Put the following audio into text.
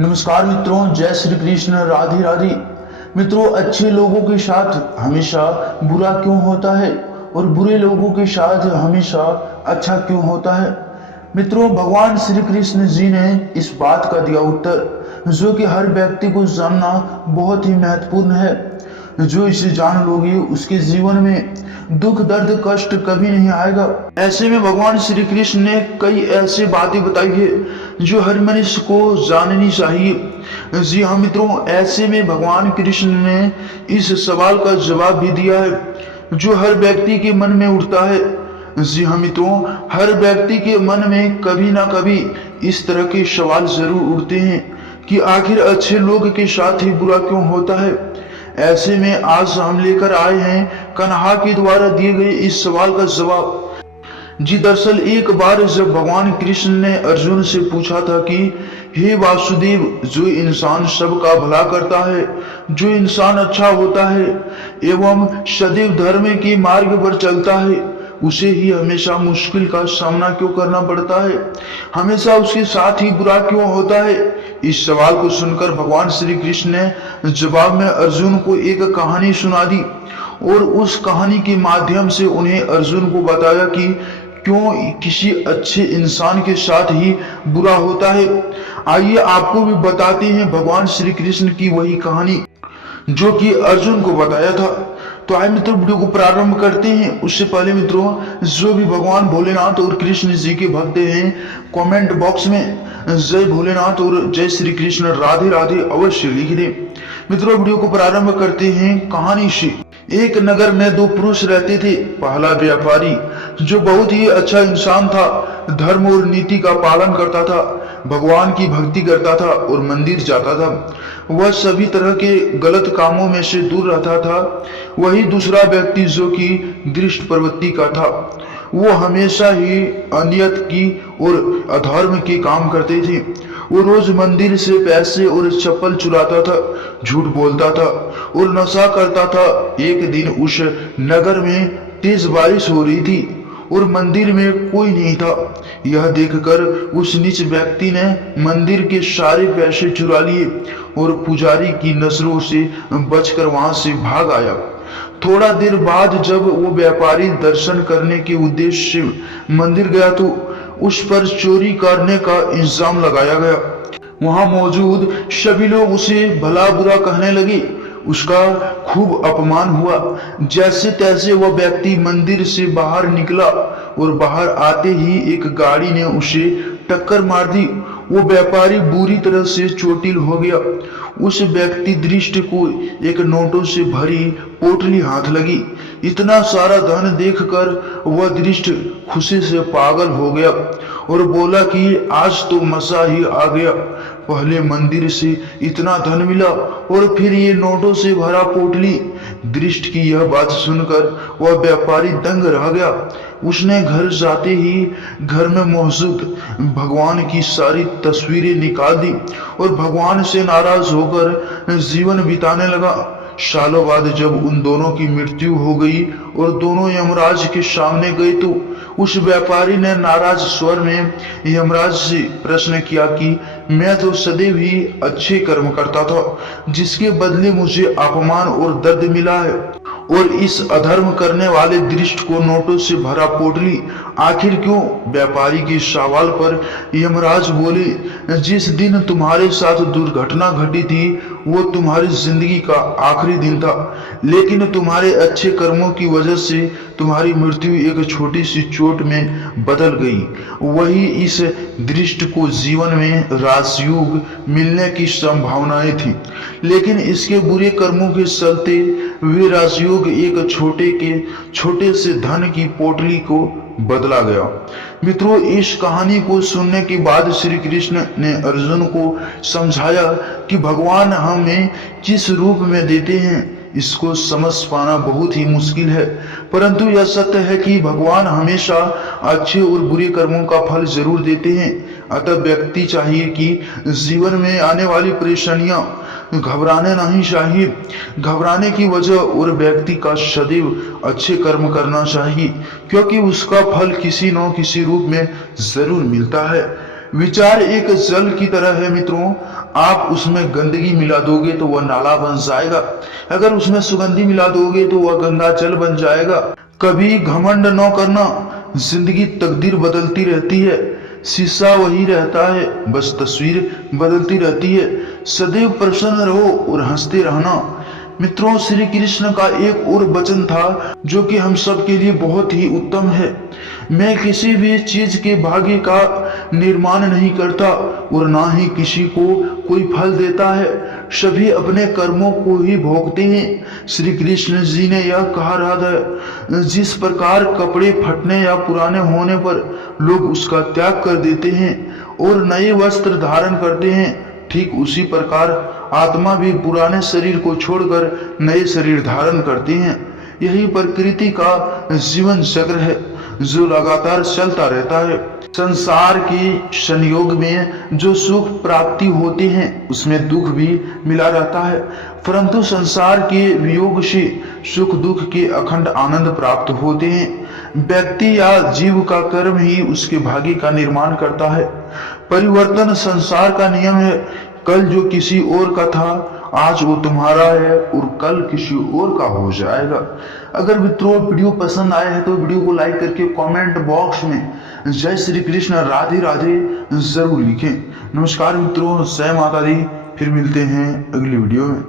नमस्कार मित्रों, जय श्री कृष्ण, राधे राधे। मित्रों, अच्छे लोगों के साथ हमेशा बुरा क्यों होता है और बुरे लोगों के साथ हमेशा अच्छा क्यों होता है? मित्रों, भगवान श्री कृष्ण जी ने इस बात का दिया उत्तर, जो कि हर व्यक्ति को जानना बहुत ही महत्वपूर्ण है। जो इसे जान लोगे उसके जीवन में दुख दर्द कष्ट कभी नहीं आएगा। ऐसे में भगवान श्री कृष्ण ने कई ऐसी बातें बताई है जो हर मनुष्य को जाननी चाहिए। जी हाँ मित्रों, ऐसे में भगवान कृष्ण ने इस सवाल का जवाब भी दिया है जो हर व्यक्ति के मन में उठता है। जी हाँ मित्रों, हर व्यक्ति के मन में कभी ना कभी इस तरह के सवाल जरूर उठते हैं कि आखिर अच्छे लोग के साथ ही बुरा क्यों होता है। ऐसे में आज हम लेकर आए हैं कन्हा के द्वारा दिए गए इस सवाल का जवाब। जी दरअसल एक बार जब भगवान कृष्ण ने अर्जुन से पूछा था कि हे वासुदेव, जो इंसान सबका भला करता है, जो इंसान अच्छा होता है एवं सदैव धर्म के मार्ग पर चलता है, उसे ही हमेशा मुश्किल का सामना क्यों करना पड़ता है, हमेशा उसके साथ ही बुरा क्यों होता है। इस सवाल को सुनकर भगवान श्री कृष्ण ने जवाब में अर्जुन को एक कहानी सुना दी और उस कहानी के माध्यम से उन्हें अर्जुन को बताया कि क्यों किसी अच्छे इंसान के साथ ही बुरा होता है। आइए आपको भी बताते हैं भगवान श्री कृष्ण की वही कहानी जो कि अर्जुन को बताया था। तो आइए मित्रों, वीडियो को प्रारंभ करते हैं। उससे पहले मित्रों, जो भी भगवान भोलेनाथ और कृष्ण जी के भक्त हैं, कमेंट बॉक्स में जय भोलेनाथ और जय श्री कृष्ण राधे राधे अवश्य लिख दें। मित्रों, वीडियो को प्रारंभ करते हैं कहानी से। एक नगर में दो पुरुष रहते थे। पहला व्यापारी जो बहुत ही अच्छा इंसान था, धर्म और नीति का पालन करता था, भगवान की भक्ति करता था और मंदिर जाता था। वह सभी तरह के गलत कामों में से दूर रहता था। वही दूसरा व्यक्ति जो कि दृष्ट प्रवृत्ति का था, वो हमेशा ही अनियत की और अधर्म के काम करते थे। वो रोज मंदिर से पैसे और चप्पल चुराता था, झूठ बोलता था और नशा करता था। एक दिन उस नगर में तेज बारिश हो रही थी और मंदिर में कोई नहीं था। यह देखकर उस नीच व्यक्ति ने मंदिर के सारे पैसे चुरा लिए और पुजारी की नजरों से बचकर वहां से भाग आया। थोड़ा देर बाद जब वो व्यापारी दर्शन करने के उद्देश्य से मंदिर गया तो उस पर चोरी करने का इल्जाम लगाया गया। वहां मौजूद सभी लोग उसे भला बुरा कहने लगे। उसका खूब अपमान हुआ। जैसे तैसे वह व्यक्ति मंदिर से बाहर निकला और बाहर आते ही एक गाड़ी ने उसे टक्कर मार दी। वो व्यापारी बुरी तरह से चोटिल हो गया। उस व्यक्ति दृष्ट को एक नोटों से भरी पोटली हाथ लगी। इतना सारा धन देखकर वह दृष्ट खुशी से पागल हो गया और बोला कि आज तो मजा ही आ गया। पहले मंदिर से इतना धन मिला और फिर ये नोटों से भरा पोटली। दृष्ट की यह बात सुनकर वह व्यापारी दंग रह गया। उसने घर जाते ही घर में मौजूद भगवान की सारी तस्वीरें निकाल दी और भगवान से नाराज होकर जीवन बिताने लगा। सालों बाद जब उन दोनों की मृत्यु हो गई और दोनों यमराज के सामने गए तो उस व्यापारी ने नाराज स्वर में यमराज से प्रश्न किया कि मैं तो सदैव ही अच्छे कर्म करता था, जिसके बदले मुझे अपमान और दर्द मिला है, और इस अधर्म करने वाले दृष्ट को नोटों से भरा पोटली आखिर क्यों? व्यापारी के सवाल पर यमराज बोले, जिस दिन तुम्हारे साथ दुर्घटना घटी थी वो तुम्हारी जिंदगी का आखिरी दिन था, लेकिन तुम्हारे अच्छे कर्मों की वजह से तुम्हारी मृत्यु एक छोटी सी चोट में बदल गई। वही इस दृष्ट को जीवन में राजयोग मिलने की संभावनाएं थी, लेकिन इसके बुरे कर्मों के चलते वे राजयोग एक छोटे से धन की पोटली को बदला गया। मित्रों, इस कहानी को सुनने के बाद श्री कृष्ण ने अर्जुन को समझाया कि भगवान हमें किस रूप में देते हैं इसको समझ पाना बहुत ही मुश्किल है, परंतु यह सत्य है कि भगवान हमेशा अच्छे और बुरे कर्मों का फल जरूर देते हैं। अतः व्यक्ति चाहिए कि जीवन में आने वाली परेशानियां घबराने नहीं चाहिए। घबराने की वजह और व्यक्ति का सदैव अच्छे कर्म करना चाहिए, क्योंकि उसका फल किसी न किसी रूप में जरूर मिलता है। विचार एक जल की तरह है मित्रों, आप उसमें गंदगी मिला दोगे तो वह नाला बन जाएगा, अगर उसमें सुगंधी मिला दोगे तो वह गंगा जल बन जाएगा। कभी घमंड न करना, जिंदगी तकदीर बदलती रहती है, शीशा वही रहता है, बस तस्वीर बदलती रहती है। सदैव प्रसन्न रहो और हंसते रहना। मित्रों, श्री कृष्ण का एक और वचन था जो कि हम सब के लिए बहुत ही उत्तम है। मैं किसी भी चीज के भाग्य का निर्माण नहीं करता और ना ही किसी को कोई फल देता है, सभी अपने कर्मों को ही भोगते हैं। श्री कृष्ण जी ने यह कहा है, जिस प्रकार कपड़े फटने या पुराने होने पर लोग उसका त्याग कर देते हैं और नए वस्त्र धारण करते हैं, ठीक उसी प्रकार आत्मा भी पुराने शरीर को छोड़कर नए शरीर धारण करती हैं। यही प्रकृति का जीवन चक्र है जो लगातार चलता रहता है। संसार के संयोग में जो सुख प्राप्ति होते हैं उसमें दुख भी मिला रहता है, परंतु संसार के वियोग से सुख दुख के अखंड आनंद प्राप्त होते हैं। व्यक्ति या जीव का कर्म ही उसके भाग्य का निर्माण करता है। परिवर्तन संसार का नियम है। कल जो किसी और का था आज वो तुम्हारा है और कल किसी और का हो जाएगा। अगर मित्रों वीडियो पसंद आया है तो वीडियो को लाइक करके कमेंट बॉक्स में जय श्री कृष्ण राधे राधे जरूर लिखें। नमस्कार मित्रों, जय माता दी। फिर मिलते हैं अगली वीडियो में।